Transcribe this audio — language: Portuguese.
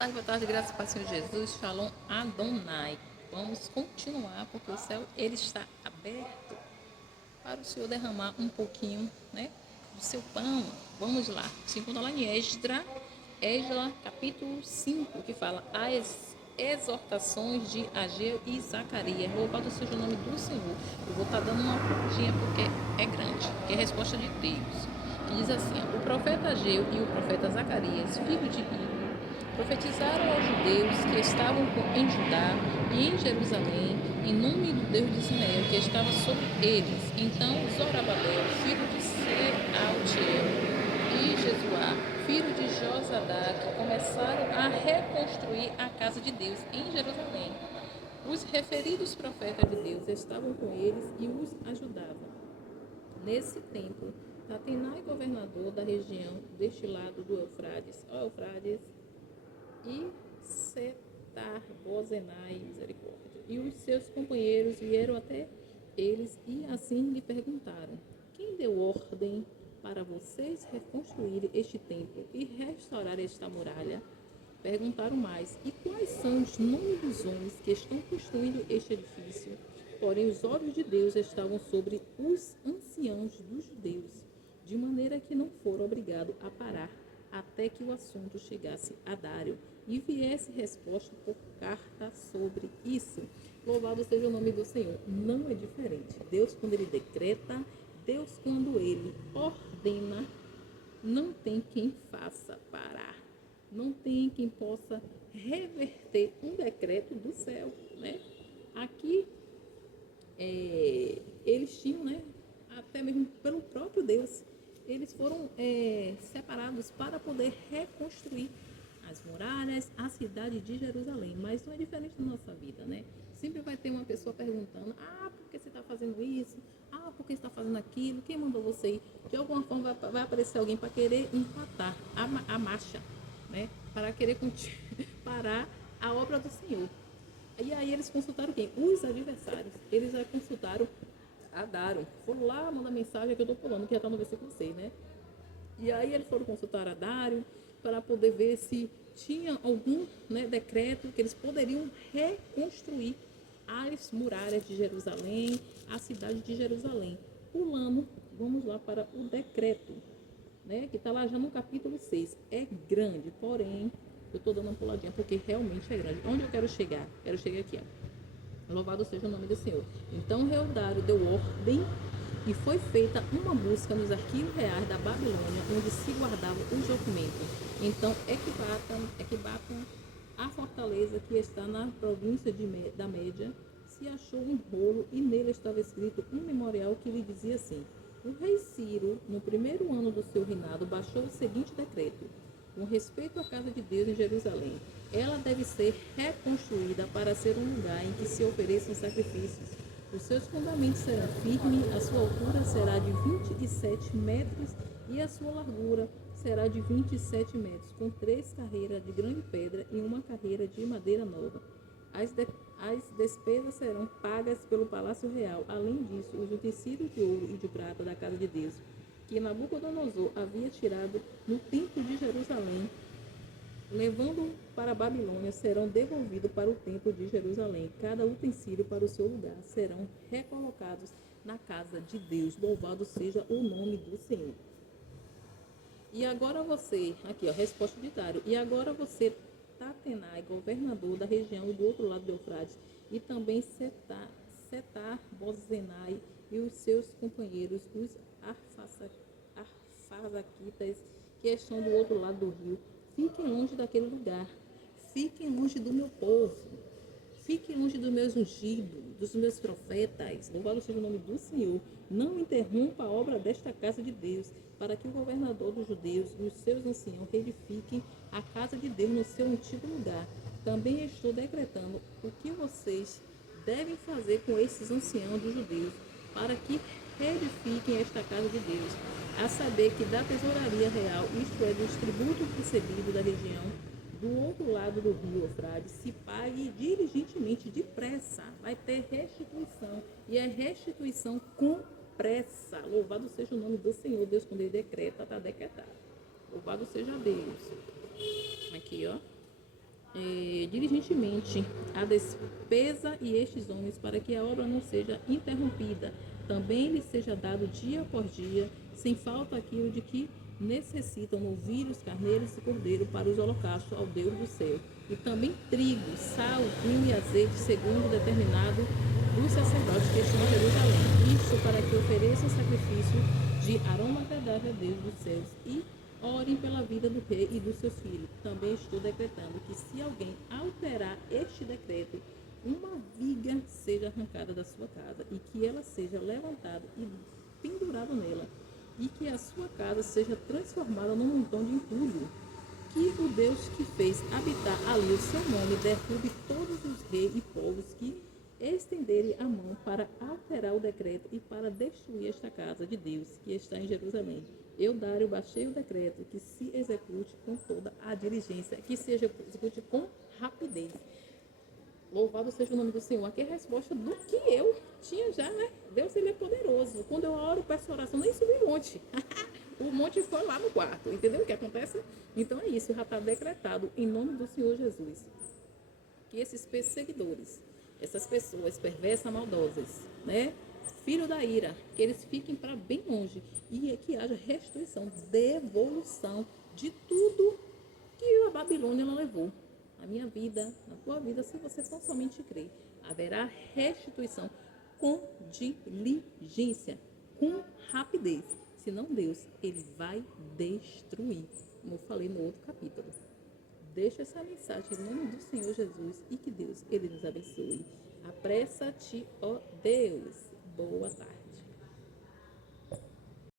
Boa tarde, graças ao Senhor Jesus, Shalom Adonai. Vamos continuar, porque o céu ele está aberto para o Senhor derramar um pouquinho, né, do seu pão. Vamos lá, segundo lá em Esdras, capítulo 5, que fala as exortações de Ageu e Zacarias. Louvado seja o nome do Senhor. Eu vou estar dando uma puladinha porque é grande, que é a resposta de Deus. Que diz assim: o profeta Ageu e o profeta Zacarias, filho de Ido, profetizaram aos judeus que estavam em Judá e em Jerusalém, em nome do Deus de Israel, que estava sobre eles. Então Zorobabel, filho de Sealtiel, e Jesuá, filho de Josadaque, começaram a reconstruir a casa de Deus em Jerusalém. Os referidos profetas de Deus estavam com eles e os ajudavam. Nesse tempo, Tatenai, governador da região deste lado do Eufrates, e Setar-Bozenai, misericórdia. E os seus companheiros vieram até eles e assim lhe perguntaram: quem deu ordem para vocês reconstruírem este templo e restaurar esta muralha? Perguntaram mais: e quais são os nomes dos homens que estão construindo este edifício? Porém, os olhos de Deus estavam sobre os anciãos dos judeus, de maneira que não foram obrigados a parar até que o assunto chegasse a Dário e viesse resposta por carta sobre isso. Louvado seja o nome do Senhor. Não é diferente. Deus, quando Ele decreta, Deus, quando Ele ordena, não tem quem faça parar. Não tem quem possa reverter um decreto do céu, né? Aqui, eles tinham, né? Até mesmo pelo próprio Deus, eles foram separados para poder reconstruir as muralhas, a cidade de Jerusalém. Mas não é diferente da nossa vida, né? Sempre vai ter uma pessoa perguntando: por que você está fazendo isso? Por que você está fazendo aquilo? Quem mandou você ir? De alguma forma vai aparecer alguém para querer empatar a marcha, né? Para querer parar a obra do Senhor. E aí eles consultaram quem? Os adversários. Eles já consultaram a Dário. Foram lá mandar mensagem que eu estou pulando, que já está no versículo 6, né? E aí eles foram consultar a Dário para poder ver se tinha algum, né, decreto que eles poderiam reconstruir as muralhas de Jerusalém, a cidade de Jerusalém. Pulando, vamos lá para o decreto, né, que está lá já no capítulo 6. É grande, porém, eu estou dando uma puladinha porque realmente é grande. Onde eu quero chegar? Quero chegar aqui, ó. Louvado seja o nome do Senhor. Então Reodário deu ordem e foi feita uma busca nos arquivos reais da Babilônia, onde se guardavam os documentos. Então Ecbatam, a fortaleza que está na província da Média, se achou um rolo e nele estava escrito um memorial que lhe dizia assim: o rei Ciro, no primeiro ano do seu reinado, baixou o seguinte decreto: com respeito à casa de Deus em Jerusalém, ela deve ser reconstruída para ser um lugar em que se ofereçam sacrifícios. Os seus fundamentos serão firmes, a sua altura será de 27 metros e a sua largura será de 27 metros, com 3 carreiras de grande pedra e uma carreira de madeira nova. As despesas serão pagas pelo Palácio Real. Além disso, os utensílios de ouro e de prata da casa de Deus, que Nabucodonosor havia tirado no templo de Jerusalém, levando para a Babilônia, serão devolvidos para o templo de Jerusalém. Cada utensílio para o seu lugar serão recolocados na casa de Deus. Louvado seja o nome do Senhor. E agora você, aqui ó, resposta de Dário. E agora você, Tatenai, governador da região do outro lado do Eufrates, e também Setar-Bozenai e os seus companheiros, os Arfasaquitas, que estão do outro lado do rio, fiquem longe daquele lugar, fiquem longe do meu povo, fiquem longe dos meus ungidos, dos meus profetas. Louvado seja o nome do Senhor. Não interrompa a obra desta casa de Deus, para que o governador dos judeus e os seus anciãos reedifiquem a casa de Deus no seu antigo lugar. Também estou decretando o que vocês devem fazer com esses anciãos dos judeus, para que reedifiquem esta casa de Deus, a saber que da tesouraria real, isto é, dos tributos recebidos da região do outro lado do rio Eufrates, se pague diligentemente, depressa. Vai ter restituição, e é restituição com pressa. Louvado seja o nome do Senhor. Deus, quando Ele decreta, está decretado. Louvado seja Deus. Aqui, ó. diligentemente a despesa e estes homens, para que a obra não seja interrompida. Também lhes seja dado dia por dia, sem falta aquilo de que necessitam novilhos, carneiros e cordeiro para os holocaustos ao Deus do céu. E também trigo, sal, vinho e azeite, segundo o determinado dos sacerdotes que estão em Jerusalém. Isto para que ofereçam sacrifício de aroma agradável a Deus dos céus e orem pela vida do rei e dos seus filhos. Também estou decretando que se alguém alterar este decreto, uma viga seja arrancada da sua casa e que ela seja levantada e pendurada nela e que a sua casa seja transformada num montão de entulho. Que o Deus que fez habitar ali o seu nome derrube todos os reis e povos que estenderem a mão para alterar o decreto e para destruir esta casa de Deus que está em Jerusalém. Eu, Dário, baixei o decreto que se execute com toda a diligência, que se execute com rapidez. Louvado seja o nome do Senhor. Aqui é a resposta do que eu tinha já, né? Deus, ele é poderoso. Quando eu oro, peço oração, nem subi o monte. O monte foi lá no quarto. Entendeu o que acontece? Então é isso, já está decretado em nome do Senhor Jesus. Que esses perseguidores, essas pessoas perversas, maldosas, né? Filho da ira, que eles fiquem para bem longe e que haja restituição, devolução de tudo que a Babilônia não levou. Na minha vida, na tua vida, se você tão somente crer, haverá restituição com diligência, com rapidez. Senão Deus, ele vai destruir, como eu falei no outro capítulo. Deixa essa mensagem em nome do Senhor Jesus e que Deus, ele nos abençoe. Apressa-te, ó Deus. Boa tarde.